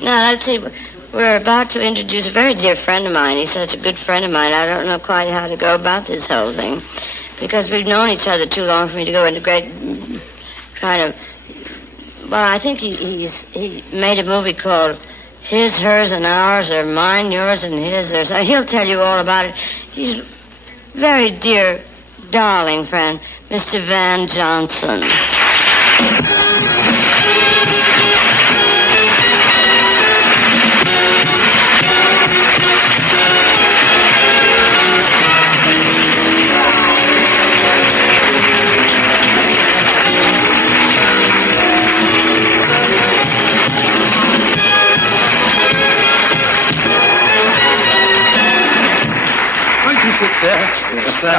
Now, let's see. We're about to introduce a very dear friend of mine. He's such a good friend of mine. I don't know quite how to go about this whole thing because we've known each other too long for me to go into great kind of... Well, I think he made a movie called His, Hers, and Ours, or Mine, Yours, and His. Or so. He'll tell you all about it. He's a very dear, darling friend, Mr. Van Johnson.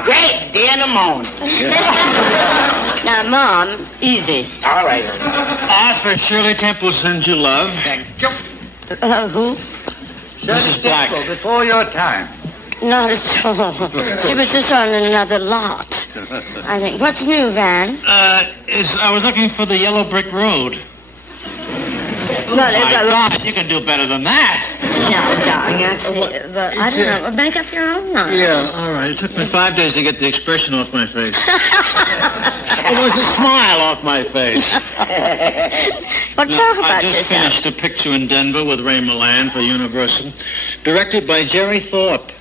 Great day in the morning. Now, Mom, easy. All right. Arthur, Shirley Temple sends you love. Thank you. Who? Mrs. Black. Before your time. Not at all. She was just on another lot, I think. What's new, Van? I was looking for the yellow brick road. Well, My God, you can do better than that. No, darling, actually, but I don't know. Make up your own mind. Yeah, all right. It took me 5 days to get the expression off my face. It was a smile off my face. Well, talk about I just this finished a picture in Denver with Ray Milland for Universal, directed by Jerry Thorpe.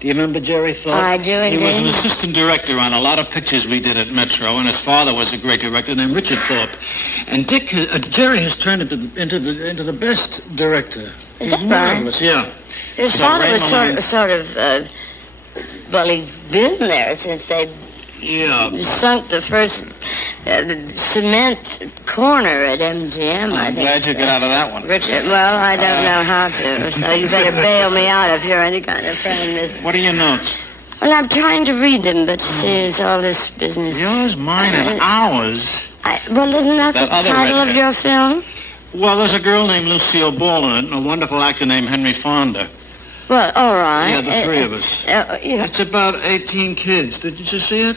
Do you remember Jerry Thorpe? I do, indeed. He was an assistant director on a lot of pictures we did at Metro, and his father was a great director named Richard Thorpe. And Jerry has turned into the best director. Is that right? Yeah. His father was sort of, well, he'd been there since they sunk the first cement corner at MGM, I think. I'm glad you got out of that one. Richard, well, I don't know how to, so you better bail me out if you're any kind of friend. What are your notes? Well, I'm trying to read them, but see, it's all this business. Yours, mine, and ours. Well, isn't that the title of your film? Well, there's a girl named Lucille Ball in it, and a wonderful actor named Henry Fonda. Well, all right. Yeah, the three of us. It's about 18 kids. Did you see it?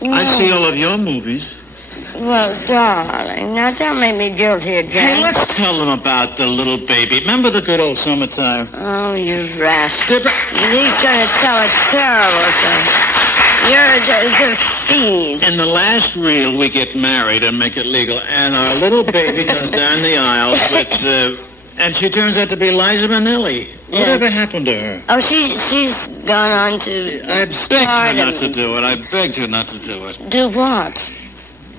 No. I see all of your movies. Well, darling, now don't make me guilty again. Hey, let's tell them about the little baby. Remember the good old summertime? Oh, you rascal. He's going to tell a terrible thing. You're a fiend. In the last reel, we get married and make it legal, and our little baby comes down the aisle with... and she turns out to be Liza Minnelli. Yeah. Whatever happened to her? Oh, she's gone on to... I begged her not to do it. I begged her not to do it. Do what?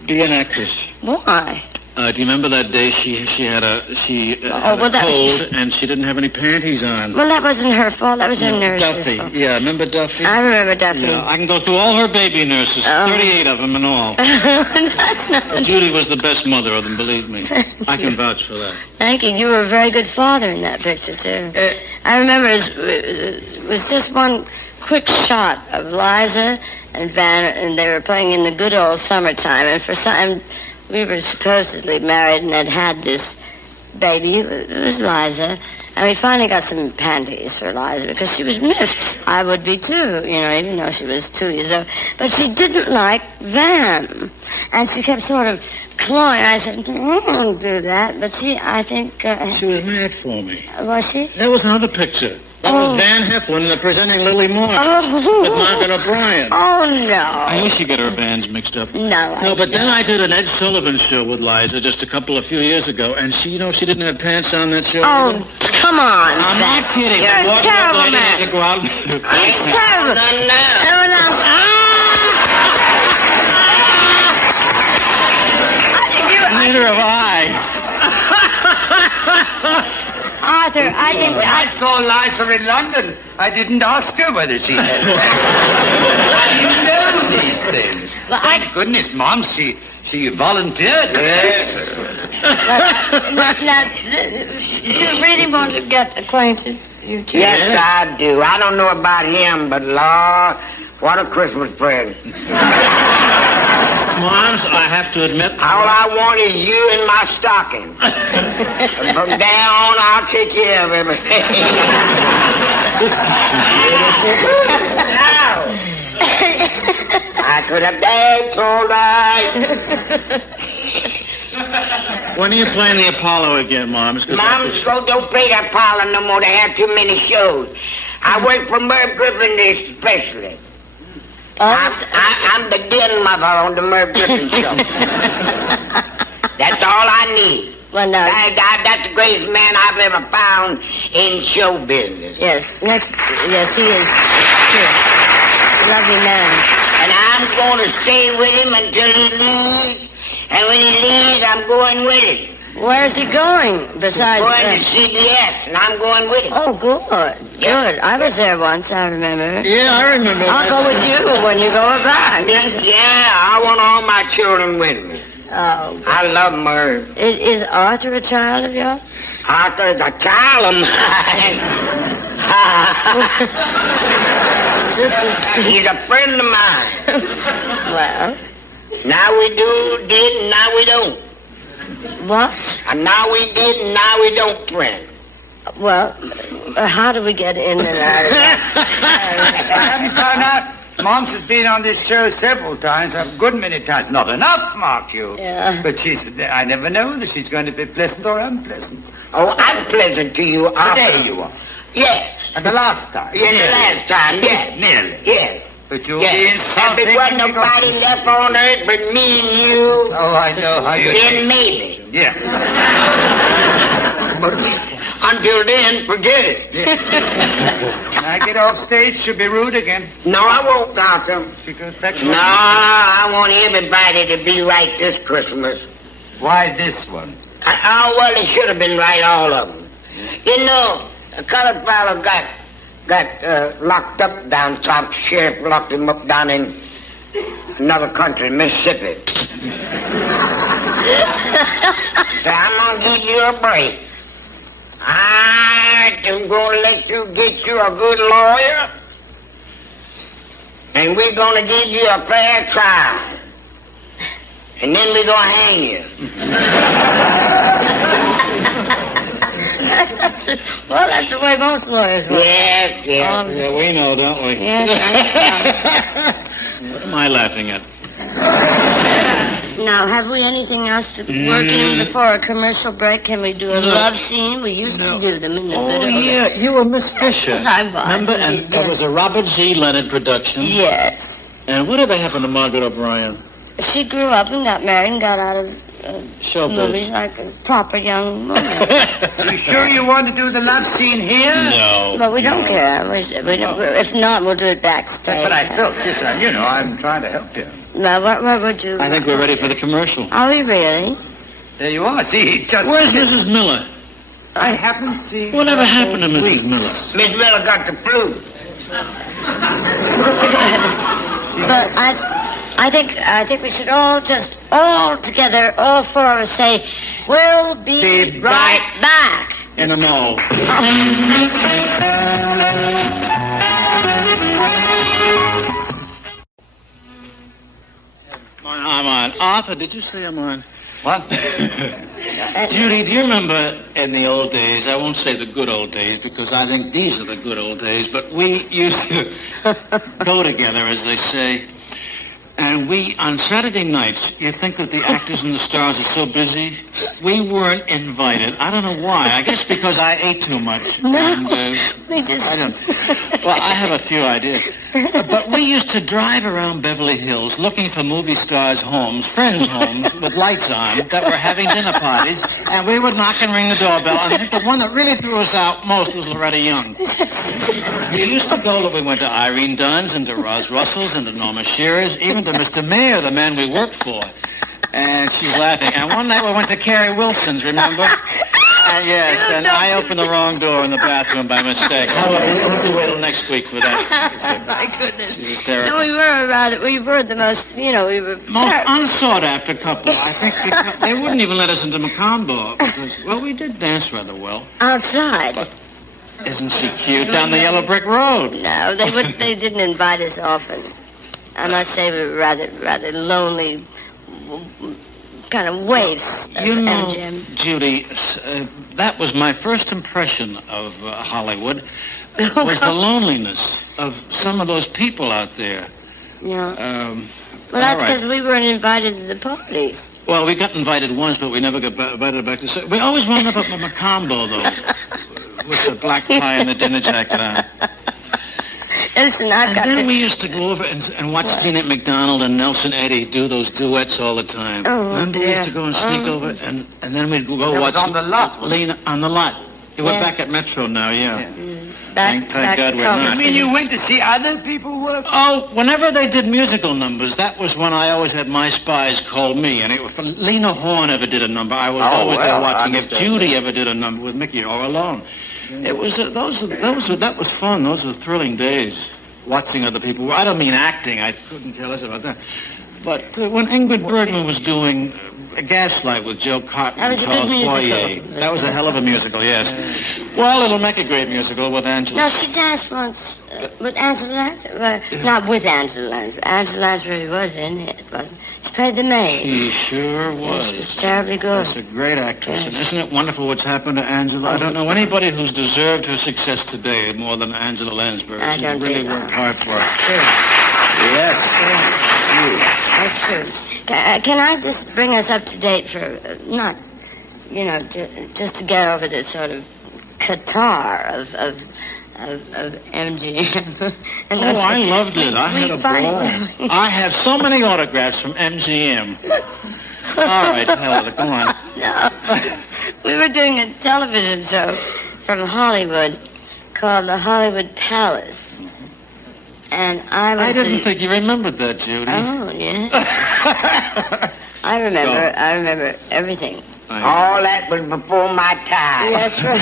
Be an actress. Why? Do you remember that day she had a cold and she didn't have any panties on? Well, that wasn't her fault. That was her nurse's Duffy. fault. Yeah, remember Duffy? I remember Duffy. Yeah, I can go through all her baby nurses, 38 of them in all. That's not... Judy was the best mother of them, believe me. I can vouch for that. Thank you. You were a very good father in that picture, too. I remember it was just one quick shot of Liza and Van, and they were playing in the good old summertime, and for some... We were supposedly married and had this baby. It was Liza. And we finally got some panties for Liza because she was miffed. I would be too, even though she was 2 years old. But she didn't like Van. And she kept sort of clawing. I said, don't do that. But I think... she was mad for me. Was she? That was another picture. That was Van Heflin presenting Lily Martin with Margaret O'Brien. Oh, no. I knew she'd get her bands mixed up. No, but then I did an Ed Sullivan show with Liza just a few years ago, and she didn't have pants on that show. Oh, come on. I'm not kidding. You're a terrible man. Had to go out. He's terrible. Neither have I. Arthur, I think... I saw Liza in London. I didn't ask her whether she had How do you know these things? Well, Thank goodness, Mom, she volunteered. Now, do you really want to get acquainted, you two? Yes, I do. I don't know about him, but Lord, what a Christmas present. Moms, I have to admit... All I want is you in my stocking. And from now on, I'll take care of everything. Now, I could have danced all night. When are you playing the Apollo again, Moms? Moms don't play the Apollo no more. They have too many shows. I work for Merv Griffin especially. I'm the den mother on the Merv Griffin Show. That's all I need. Well, no. That's the greatest man I've ever found in show business. Yes, yes, he is. Good. Lovely man. And I'm going to stay with him until he leaves. And when he leaves, I'm going with him. Where's he going? Besides, going to CBS, and I'm going with him. Oh, good. Good. I was there once, I remember. Yeah, I remember. I'll go with you when you go back. Yeah, I want all my children with me. Oh, good. I love Merv. Is Arthur a child of yours? Arthur is a child of mine. He's a friend of mine. Well. Now we did, and now we don't. What? And now we did, and now we don't, friend. Well, how do we get in and out of that? I haven't found out. Mom's has been on this show several times, a good many times. Not enough, mark you. Yeah. But I never know whether she's going to be pleasant or unpleasant. Oh, I'm pleasant to you, Arthur. Today you are. Yes. And the last time. Yeah, the last time, yes. Nearly. Yes. But you'll Yes. be And insulting there wasn't nobody left on earth but me and you. Oh, I know how you Then maybe. Yeah. But until then, forget it. When I get off stage, she'll be rude again. No, I won't, Arthur. She goes back to No, I want everybody to be right this Christmas. Why this one? Oh, well, they should have been right, all of them. You know, a colored fellow got locked up down south. Sheriff locked him up down in another country, Mississippi. So I'm going to give you a break. I'm going to let you get you a good lawyer, and we're going to give you a fair trial, and then we're going to hang you. Well, that's the way most lawyers work. Yes, yes. Yeah, we know, don't we? Yes, What am I laughing at? Now, have we anything else to work in before a commercial break? Can we do a love scene? We used to do them in the Oh, middle. yeah, you were Miss Fisher. Yes, I was. Remember? And it was a Robert G. Leonard production. Yes. And whatever happened to Margaret O'Brien? She grew up and got married and got out of Showbiz. movies like a proper young woman. You sure you want to do the love scene here? No. But we don't care. If not, we'll do it backstage. But I felt this, I'm trying to help you. Now, what would you... I think we're ready for the commercial. Are we really? There you are. See, just... Where's Mrs. Miller? I haven't seen... Whatever happened to Mrs. Miller? Miss Miller got the flu. But I think we should all together, all four of us say, we'll be right back. In a mall. I'm on. Arthur, did you say I'm on? What? Judy, do you remember in the old days, I won't say the good old days because I think these are the good old days, but we used to go together, as they say, and we, on Saturday nights, you think that the actors and the stars are so busy? We weren't invited. I don't know why. I guess because I ate too much. No, And, we just... I don't... Well, I have a few ideas. But we used to drive around Beverly Hills looking for movie stars' homes, friends' homes, with lights on that were having dinner parties, and we would knock and ring the doorbell, and I think the one that really threw us out most was Loretta Young. We used to go, we went to Irene Dunn's and to Roz Russell's and to Norma Shearer's, even to Mr. Mayer, the man we worked for. And she's laughing. And one night we went to Carrie Wilson's, remember? Yes, and I opened the wrong door in the bathroom by mistake. We'll have to wait till next week for that. My goodness. She's hysterical. No, we were the most, we were... Most unsought-after couple. I think because they wouldn't even let us into Macombo because, well, we did dance rather well. Outside. Isn't she cute? Down the yellow brick road. No, they didn't invite us often. I must say we were rather lonely kind of waifs. You know, Judy, that was my first impression of Hollywood, was the loneliness of some of those people out there. Yeah. Well, that's because we weren't invited to the parties. Well, we got invited once, but we never got invited back to... We always wound up at Macombo, though, with the black tie and the dinner jacket on. Listen, and then we used to go over and watch Tina McDonald and Nelson Eddy do those duets all the time. Oh, Remember, we used to go and sneak over, and then we'd go watch... on the lot. Lena, on the lot. We're back at Metro now, yeah. Thank God we're not. I mean, you went to see other people work? Oh, whenever they did musical numbers, that was when I always had my spies call me. And if Lena Horne ever did a number, I was always there watching. If Judy ever did a number with Mickey or alone. It was, that was fun. Those were thrilling days, watching other people. I don't mean acting. I couldn't care less about that. But when Ingrid Bergman was doing Gaslight with Joe Cotton and Charles Boyer, that was a hell of a musical, yes. Well, it'll make a great musical with Angela. No, she danced once with Angela Lansbury. Not with Angela Lansbury. Angela Lansbury was in it, but she played the maid. She sure was. She was terribly good. She's a great actress. And isn't it wonderful what's happened to Angela? I don't know anybody who's deserved her success today more than Angela Lansbury. I don't She's really worked hard for it. Yes. That's true. Can I just bring us up to date for, not, just to get over this sort of catarrh of MGM. Oh, I loved it. I had a ball. I have so many autographs from MGM. All right, Helena, come on. No. We were doing a television show from Hollywood called the Hollywood Palace. And I didn't think you remembered that, Judy. Oh, yeah. I remember everything. All that was before my time. That's right.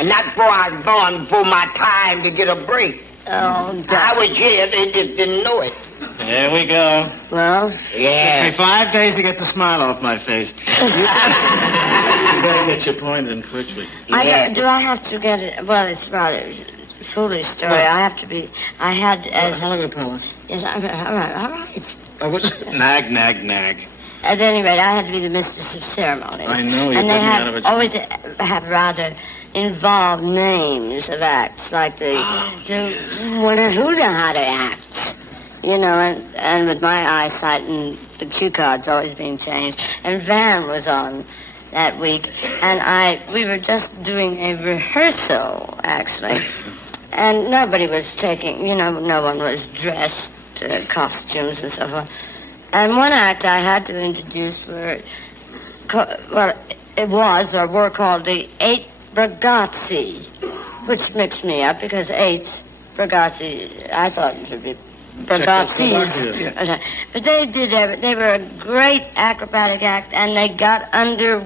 And not before I was born, before my time to get a break. Oh, I was here, they just didn't know it. There we go. Well, yeah. Took me 5 days to get the smile off my face. You better get your point in quickly. do I have to get it? Well, it's rather foolish story. I had as... Hollywood Palace. Yes, all right. Nag. At any rate, I had to be the mistress of ceremonies. I know, you and did they me out of it. always have rather involved names of acts, like who know how to act, and with my eyesight and the cue cards always being changed. And Van was on that week, and we were just doing a rehearsal, actually. And nobody was taking, no one was dressed, costumes and so forth. And one act I had to introduce were called the 8 Ragazzi, which mixed me up because 8 Ragazzi, I thought it should be Ragazzis. But they were a great acrobatic act, and they got under...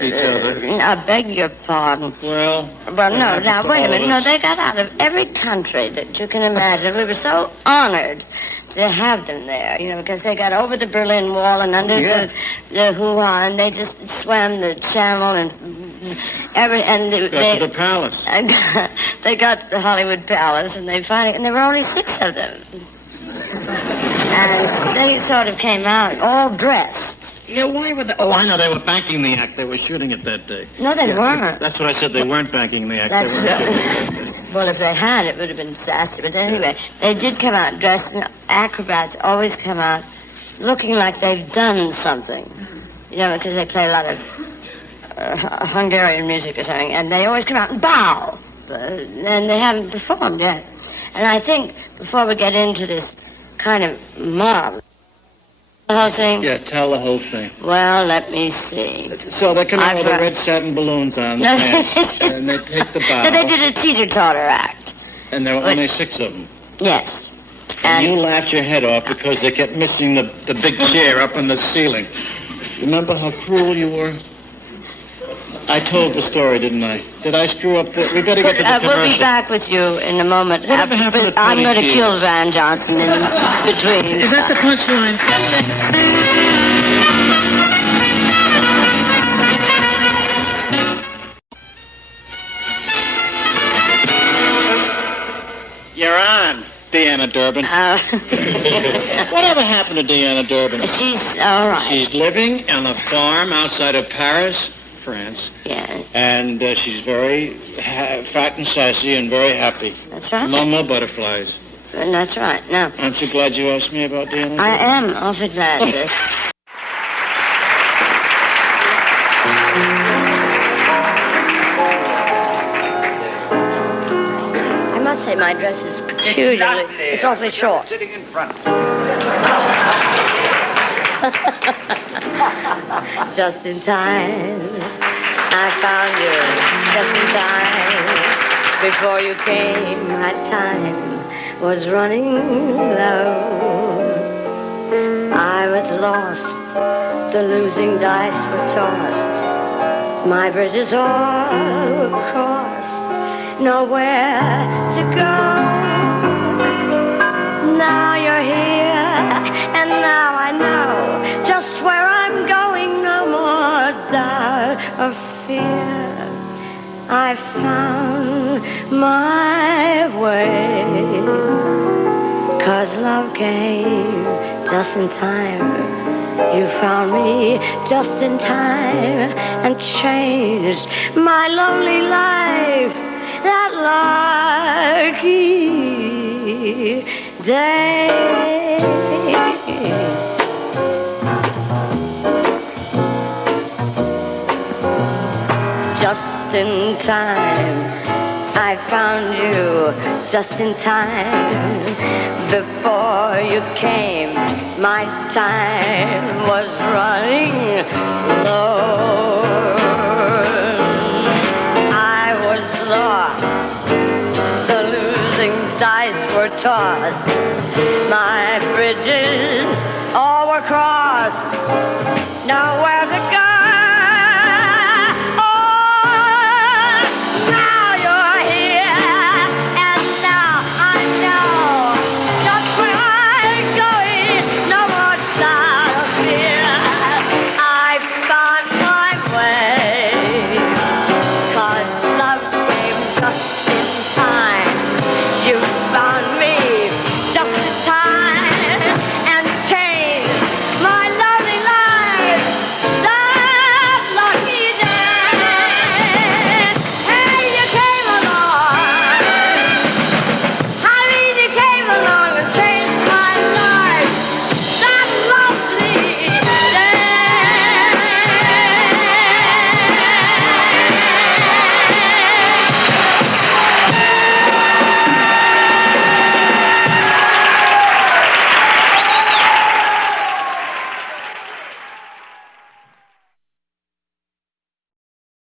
each other. I beg your pardon. Well, no, now, wait a minute. No, they got out of every country that you can imagine. We were so honored to have them there, because they got over the Berlin Wall and under the hoo-ha, and they just swam the channel and to the palace. And they got to the Hollywood Palace, and there were only 6 of them. And they sort of came out all dressed. Yeah, why were they... Oh, I know, they were banking the act. They were shooting it that day. No, they weren't. That's what I said. They weren't banking the act. That's right. Well, if they had, it would have been disaster. But anyway, they did come out dressed, and acrobats always come out looking like they've done something. Because they play a lot of Hungarian music or something, and they always come out and bow. And they haven't performed yet. And I think, before we get into this kind of mob... The whole thing? Yeah, tell the whole thing. Well, let me see. So they come out with the red satin balloons on the pants, and they take the bow. No, they did a teeter-totter act. And there were only 6 of them. Yes. And you laughed your head off because they kept missing the big chair up in the ceiling. Remember how cruel you were? I told the story, didn't I? Did I screw up the... We better get to the commercial. We'll be back with you in a moment. Whatever happened to I'm going to 20 kill Van Johnson in between. Is that the punchline? You're on, Deanna Durbin. Whatever happened to Deanna Durbin? She's all right. She's living on a farm outside of Paris, France. Yeah. And she's very fat and sassy and very happy. That's right. No more butterflies. That's right. Now, aren't you glad you asked me about Deanna? I am awfully glad. my dress is peculiarly... It's awfully short. Sitting in front. Just in time, I found you. Just in time, before you came, my time was running low. I was lost, the losing dice were tossed. My bridges all were crossed, nowhere to go. Now you're here, and now I know just where I'm going. No more doubt or fear. I found my way, 'cause love came just in time. You found me just in time and changed my lonely life that lucky day. Just in time, I found you just in time. Before you came, my time was running low. I was lost, the losing dice were tossed. My bridges all were crossed, nowhere to